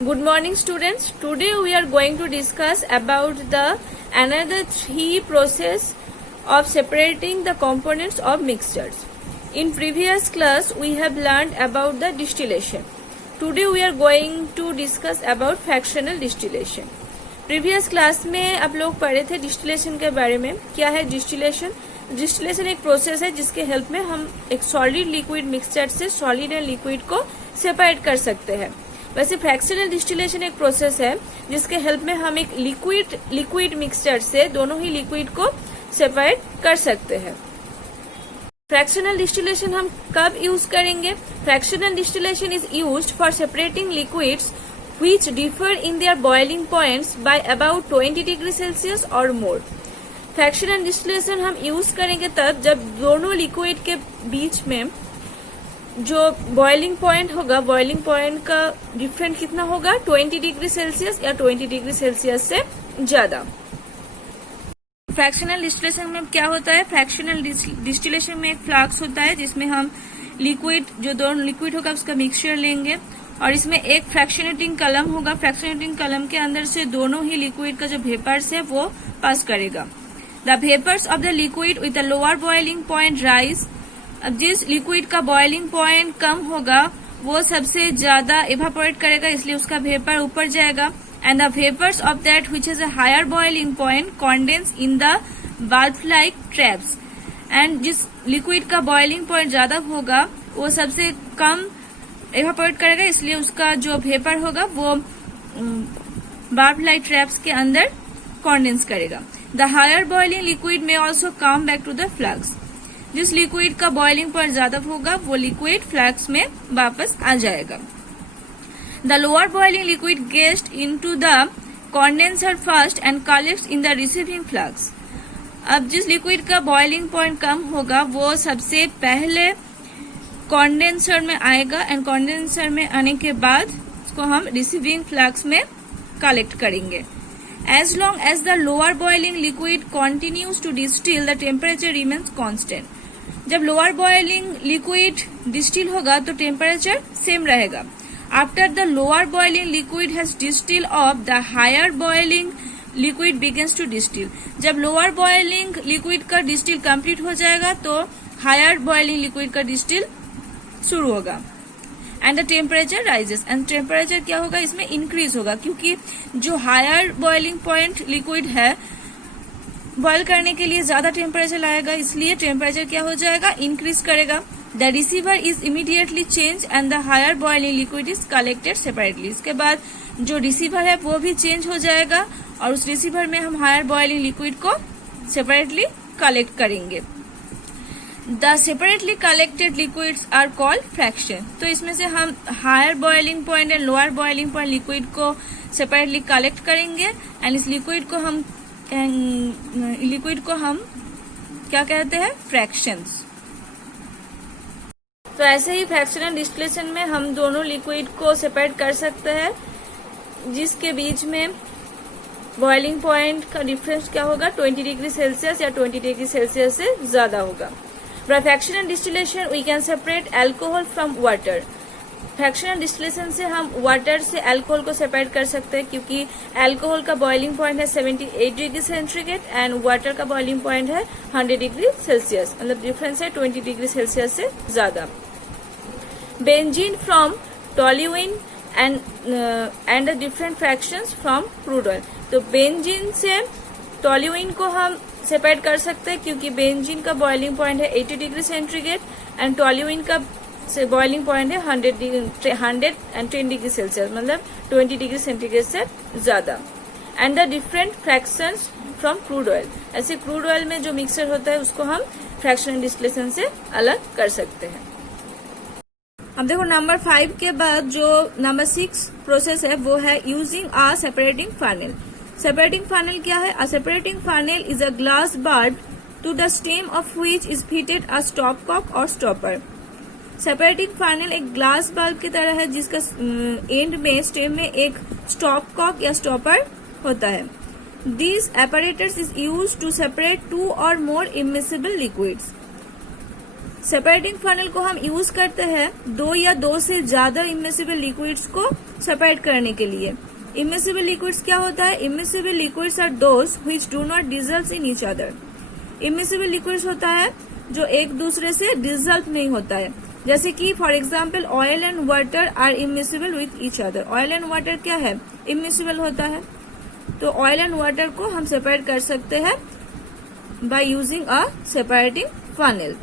Good morning students. Today we are going to discuss about the another three process of separating the components of mixtures. In previous class we have learned about the distillation. Today we are going to discuss about fractional distillation. Previous class में आप लोग पढ़े थे distillation के बारे में. क्या है डिस्टिलेशन? डिस्टिलेशन एक प्रोसेस है जिसके हेल्प में हम एक सॉलिड लिक्विड मिक्सचर से सॉलिड एंड लिक्विड को सेपरेट कर सकते हैं. वैसे फ्रैक्शनल डिस्टिलेशन एक प्रोसेस है जिसके हेल्प में हम एक लिक्विड मिक्सचर से दोनों ही लिक्विड को सेपरेट कर सकते हैं. फ्रैक्शनल डिस्टिलेशन हम कब यूज करेंगे? Fractional distillation is used for separating liquids which differ in their boiling points by about 20 degree Celsius और मोर. फ्रैक्शनल डिस्टिलेशन हम यूज करेंगे तब जब दोनों लिक्विड के बीच में जो बॉइलिंग पॉइंट होगा, बॉइलिंग पॉइंट का डिफरेंट कितना होगा? 20 डिग्री सेल्सियस या 20 डिग्री सेल्सियस से ज्यादा. फ्रैक्शनल डिस्टिलेशन में क्या होता है? फ्रैक्शनल डिस्टिलेशन में एक फ्लास्क होता है जिसमें हम लिक्विड, जो दोनों लिक्विड होगा उसका मिक्सचर लेंगे और इसमें एक फ्रैक्शनेटिंग कलम होगा. फ्रैक्शनेटिंग कलम के अंदर से दोनों ही लिक्विड का जो वेपर्स है वो पास करेगा. The vapours of the liquid with the lower boiling point rise. अब जिस लिक्विड का बॉइलिंग पॉइंट कम होगा वो सबसे ज्यादा इवापोरेट करेगा, इसलिए उसका वेपर ऊपर जाएगा. And the vapours of that which is a higher boiling point condense in the bulb like traps. And जिस लिक्विड का बॉइलिंग पॉइंट ज्यादा होगा वो सबसे कम इवापोरेट करेगा, इसलिए उसका जो वेपर होगा वो बाल्ब लाइक ट्रैप्स के अंदर कंडेंस करेगा. द हायर बॉइलिंग लिक्विड में also come back to the flask. जिस लिक्विड का बॉइलिंग पॉइंट ज्यादा होगा वो लिक्विड फ्लास्क में वापस आ जाएगा. The lower boiling liquid gets into the condenser first and collects in the receiving flask. अब जिस लिक्विड का बॉइलिंग पॉइंट कम होगा वो सबसे पहले कंडेंसर में आएगा एंड कंडेंसर में आने के बाद उसको हम रिसीविंग फ्लास्क में कलेक्ट करेंगे. As long as the lower boiling liquid continues to distill, the temperature remains constant. जब लोअर बॉइलिंग लिक्विड डिस्टिल होगा तो टेम्परेचर सेम रहेगा. After the lower boiling liquid has distil off, the higher boiling liquid begins to distil. जब lower boiling liquid का distil complete हो जाएगा तो higher boiling liquid का डिस्टिल शुरू होगा. And the temperature rises. And temperature क्या होगा? इसमें इंक्रीज होगा क्योंकि जो हायर बॉइलिंग पॉइंट लिक्विड है बॉयल करने के लिए ज्यादा टेम्परेचर लाएगा, इसलिए टेम्परेचर क्या हो जाएगा? इंक्रीज करेगा. The receiver is immediately change and the higher boiling liquid is collected separately. इसके बाद जो रिसीवर है वो भी चेंज हो जाएगा और उस रिसीवर में हम हायर बॉइलिंग लिक्विड को सेपरेटली कलेक्ट करेंगे. The separately collected liquids are called fraction. तो इसमें से हम higher boiling point and lower boiling point liquid को सेपरेटली कलेक्ट करेंगे एंड इस लिक्विड को हम क्या कहते हैं? फ्रैक्शंस. तो ऐसे ही फ्रैक्शनल डिस्टिलेशन में हम दोनों लिक्विड को सेपरेट कर सकते हैं जिसके बीच में बॉइलिंग पॉइंट का डिफरेंस क्या होगा? 20 डिग्री सेल्सियस या 20 डिग्री सेल्सियस से ज्यादा होगा. By fractional distillation we can separate alcohol from water. Fractional distillation से हम वाटर से अल्कोहल को सेपरेट कर सकते हैं क्योंकि अल्कोहल का बॉइलिंग पॉइंट है 78 डिग्री सेंटीग्रेड एंड वाटर का बॉइलिंग पॉइंट है 100 डिग्री सेल्सियस. मतलब डिफरेंस है 20 डिग्री सेल्सियस से ज्यादा. Benzene from toluene and the different fractions from crude oil. तो बेंजीन से टोल्यूइन को हम सेपरेट कर सकते हैं क्योंकि बेंजीन का बॉइलिंग पॉइंट है 80 डिग्री सेंटीग्रेड एंड टोल्यूइन का बॉइलिंग पॉइंट है 110 डिग्री सेल्सियस, मतलब 20 डिग्री सेंटीग्रेड से ज्यादा. And the different fractions from crude oil. ऐसे क्रूड ऑयल में जो मिक्सचर होता है उसको हम फ्रैक्शनल डिस्टिलेशन से अलग कर सकते हैं. अब देखो नंबर 5 के बाद जो नंबर 6 प्रोसेस है वो है using a separating funnel. Separating funnel क्या है? A separating funnel is a glass bulb to the stem of which is fitted a stop cock और स्टॉपर. सेपरेटिंग फर्नेल एक ग्लास बल्ब की तरह है जिसका एंड में, स्टेम में एक स्टॉप कॉक या स्टॉपर होता है. This apparatus is used to separate 2 or more immiscible liquids. Separating funnel को हम यूज करते हैं 2 या 2 से ज्यादा इमिसिबल लिक्विड्स को सेपरेट करने के लिए। इमिसिबल लिक्विड्स क्या होता है? Immiscible liquids are those which do not dissolve in each other. Immiscible liquids होता है जो एक दूसरे से डिसॉल्व नहीं होता है, जैसे कि for example oil and water are immiscible with each other. Oil and water क्या है? इमिसिबल होता है। तो ऑयल एंड वाटर को हम सेपरेट कर सकते हैं by using a separating funnel.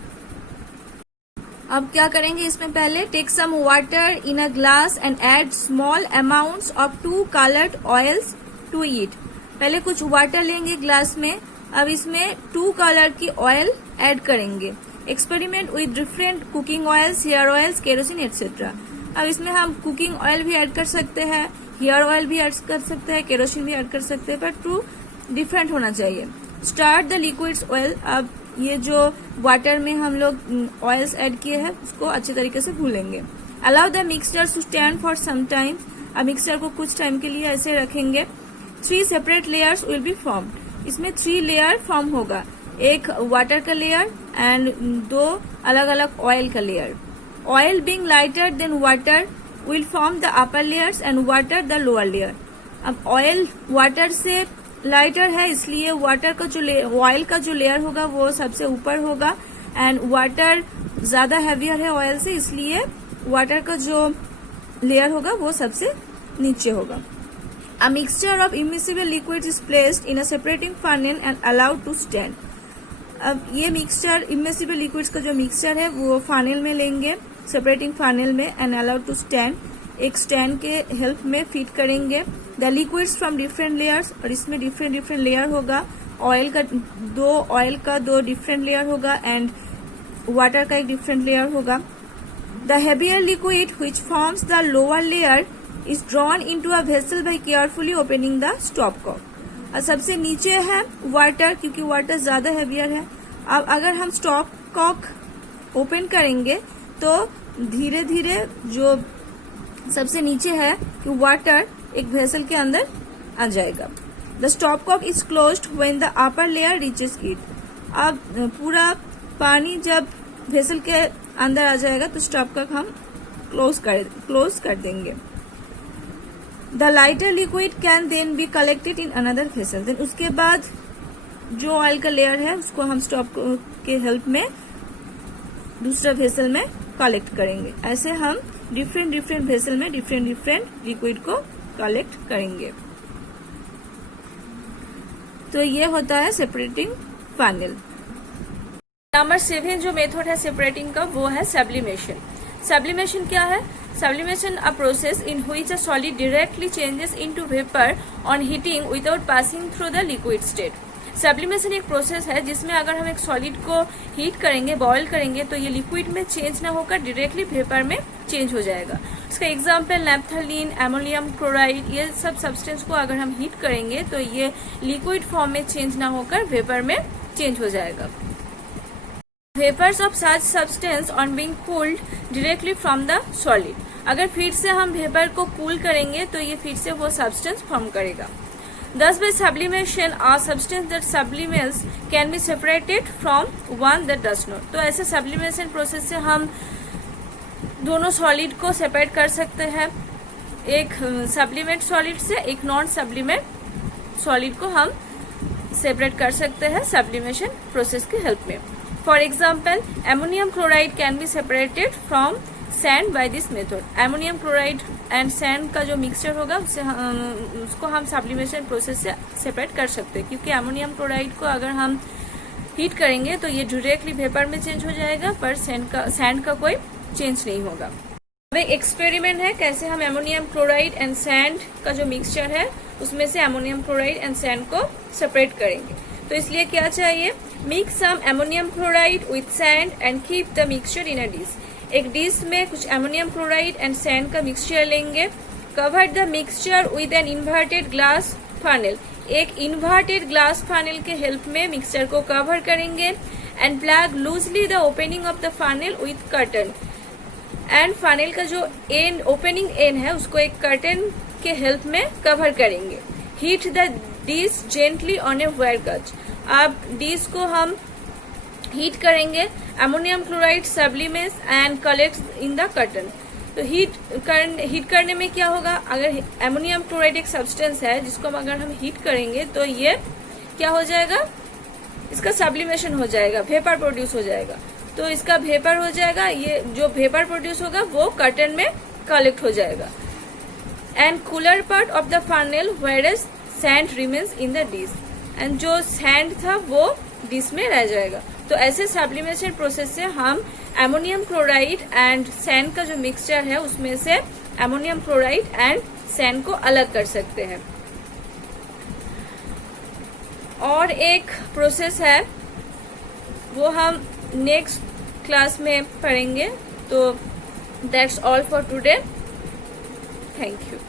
अब क्या करेंगे इसमें? पहले take some water in a glass and add small amounts of 2 coloured oils to it. पहले कुछ वाटर लेंगे ग्लास में, अब इसमें 2 कलर की ऑयल ऐड करेंगे। Experiment with different cooking oils, hair oils, kerosene etcetera. अब इसमें हम कुकिंग ऑयल भी ऐड कर सकते हैं, हेयर ऑयल भी ऐड कर सकते हैं, केरोसिन भी ऐड कर सकते हैं, पर ट्रू डिफरेंट होना चाहिए। Start the liquids oil. अब ये जो वाटर में हम लोग ऑयल्स ऐड किए हैं उसको अच्छे तरीके से भूलेंगे। Allow the mixture to stand for some time. अब मिक्सचर को कुछ टाइम के लिए ऐसे रखेंगे। 3 separate layers will be formed. इसमें 3 लेयर फॉर्म होगा, एक वाटर का लेयर एंड 2 अलग अलग ऑयल का layer. Oil being lighter than water will form the upper layers and water the lower layer. अब ऑयल वाटर से लाइटर है इसलिए वाटर का जो ऑयल का जो लेयर होगा वो सबसे ऊपर होगा, एंड वाटर ज्यादा हैवियर है ऑयल से इसलिए वाटर का जो लेयर होगा वो सबसे नीचे होगा। A mixture of immiscible liquids is placed in a separating funnel and allowed to stand. अब ये मिक्सचर इमिसिबल लिक्विड्स का जो मिक्सचर है वो फानेल में लेंगे, सेपरेटिंग फानेल में, एंड अलाउड टू स्टैंड, एक स्टैंड के हेल्प में फीड करेंगे the liquids from different layers. और इसमें डिफरेंट लेयर होगा, ऑयल का दो डिफरेंट लेयर होगा एंड वाटर का एक डिफरेंट लेयर होगा। The heavier liquid which forms the lower layer is drawn into a vessel by carefully opening the stop cock. और सबसे नीचे है वाटर, क्योंकि वाटर ज्यादा हेवियर है। अब अगर हम स्टॉप कॉक ओपन करेंगे तो धीरे धीरे जो सबसे नीचे है कि वाटर एक वेसल के अंदर आ जाएगा। The stop cock is closed when the upper layer reaches it. अब पूरा पानी जब वेसल के अंदर आ जाएगा तो स्टॉप कॉक हम क्लोज कर देंगे। The lighter liquid can then be collected in another vessel. Then उसके बाद जो ऑयल का लेयर है उसको हम स्टॉप के हेल्प में दूसरा वेसल में कलेक्ट करेंगे। ऐसे हम डिफरेंट वेसल में डिफरेंट लिक्विड को कलेक्ट करेंगे। तो ये होता है सेपरेटिंग फनल। नंबर 7 जो मेथड है सेपरेटिंग का वो है सब्लिमेशन। सब्लिमेशन क्या है? Sublimation, a process in which a solid directly changes into vapor on heating without passing through the liquid state. Sublimation एक प्रोसेस है जिसमें अगर हम एक सॉलिड को हीट करेंगे, बॉयल करेंगे, तो ये लिक्विड में चेंज ना होकर डायरेक्टली वेपर में चेंज हो जाएगा। इसका एग्जांपल नैप्थलीन, अमोनियम क्लोराइड, ये सब सब्सटेंस को अगर हम हीट करेंगे तो ये लिक्विड फॉर्म में चेंज ना होकर वेपर में चेंज हो जाएगा। Vapors of such substance on being cooled directly from the solid. अगर फिर से हम वेपर को कूल करेंगे तो ये फिर से वो सब्सटेंस फॉर्म करेगा। Thus by sublimation, a substance that sublimates can be separated from one that does not. तो ऐसे sublimation प्रोसेस से हम दोनों सॉलिड को सेपरेट कर सकते हैं, एक सब्लिमेट सॉलिड से एक नॉन सब्लिमेट सॉलिड को हम सेपरेट कर सकते हैं सब्लिमेशन प्रोसेस की हेल्प में। For example ammonium chloride can be separated from sand by this method. Ammonium chloride and sand का जो मिक्सचर होगा उसको हम सब्लिमेशन प्रोसेस से सेपरेट कर सकते हैं, क्योंकि अमोनियम क्लोराइड को अगर हम हीट करेंगे तो ये डायरेक्टली वेपर में चेंज हो जाएगा, पर सैंड का कोई चेंज नहीं होगा। अब एक एक्सपेरिमेंट है कैसे हम अमोनियम क्लोराइड एंड सैंड का जो मिक्सचर है उसमें से अमोनियम क्लोराइड एंड सैंड को सेपरेट करेंगे। तो इसलिए क्या चाहिए? Mix some ammonium chloride with sand and keep the mixture in a dish. एक डिश में कुछ अमोनियम क्लोराइड एंड सैंड का मिक्सचर लेंगे। Cover the mixture with an inverted glass funnel. एक इन्वर्टेड ग्लास फनल के हेल्प में mixture को cover करेंगे and plug loosely the opening of the funnel with cotton. And funnel का जो and opening and है उसको एक कर्टन के हेल्प में कवर करेंगे। Heat the dish gently on a wire gauze. अब डिश को हम हीट करेंगे ammonium chloride sublimes and collects in the curtain. तो हीट करने में क्या होगा, अगर अमोनियम क्लोराइड एक सब्सटेंस है जिसको अगर हम हीट करेंगे तो ये क्या हो जाएगा, इसका सब्लिमेशन हो जाएगा, वेपर प्रोड्यूस हो जाएगा। तो इसका वेपर हो जाएगा, ये जो वेपर प्रोड्यूस होगा वो कर्टन में कलेक्ट हो जाएगा। And cooler part of the funnel whereas sand remains in the dish, and जो सैंड था वो डिश में रह जाएगा। तो ऐसे सब्लिमेशन प्रोसेस से हम अमोनियम क्लोराइड एंड सैंड का जो मिक्सचर है उसमें से अमोनियम क्लोराइड एंड सैंड को अलग कर सकते हैं। और एक प्रोसेस है वो हम नेक्स्ट क्लास में पढ़ेंगे। तो that's all for today, thank you.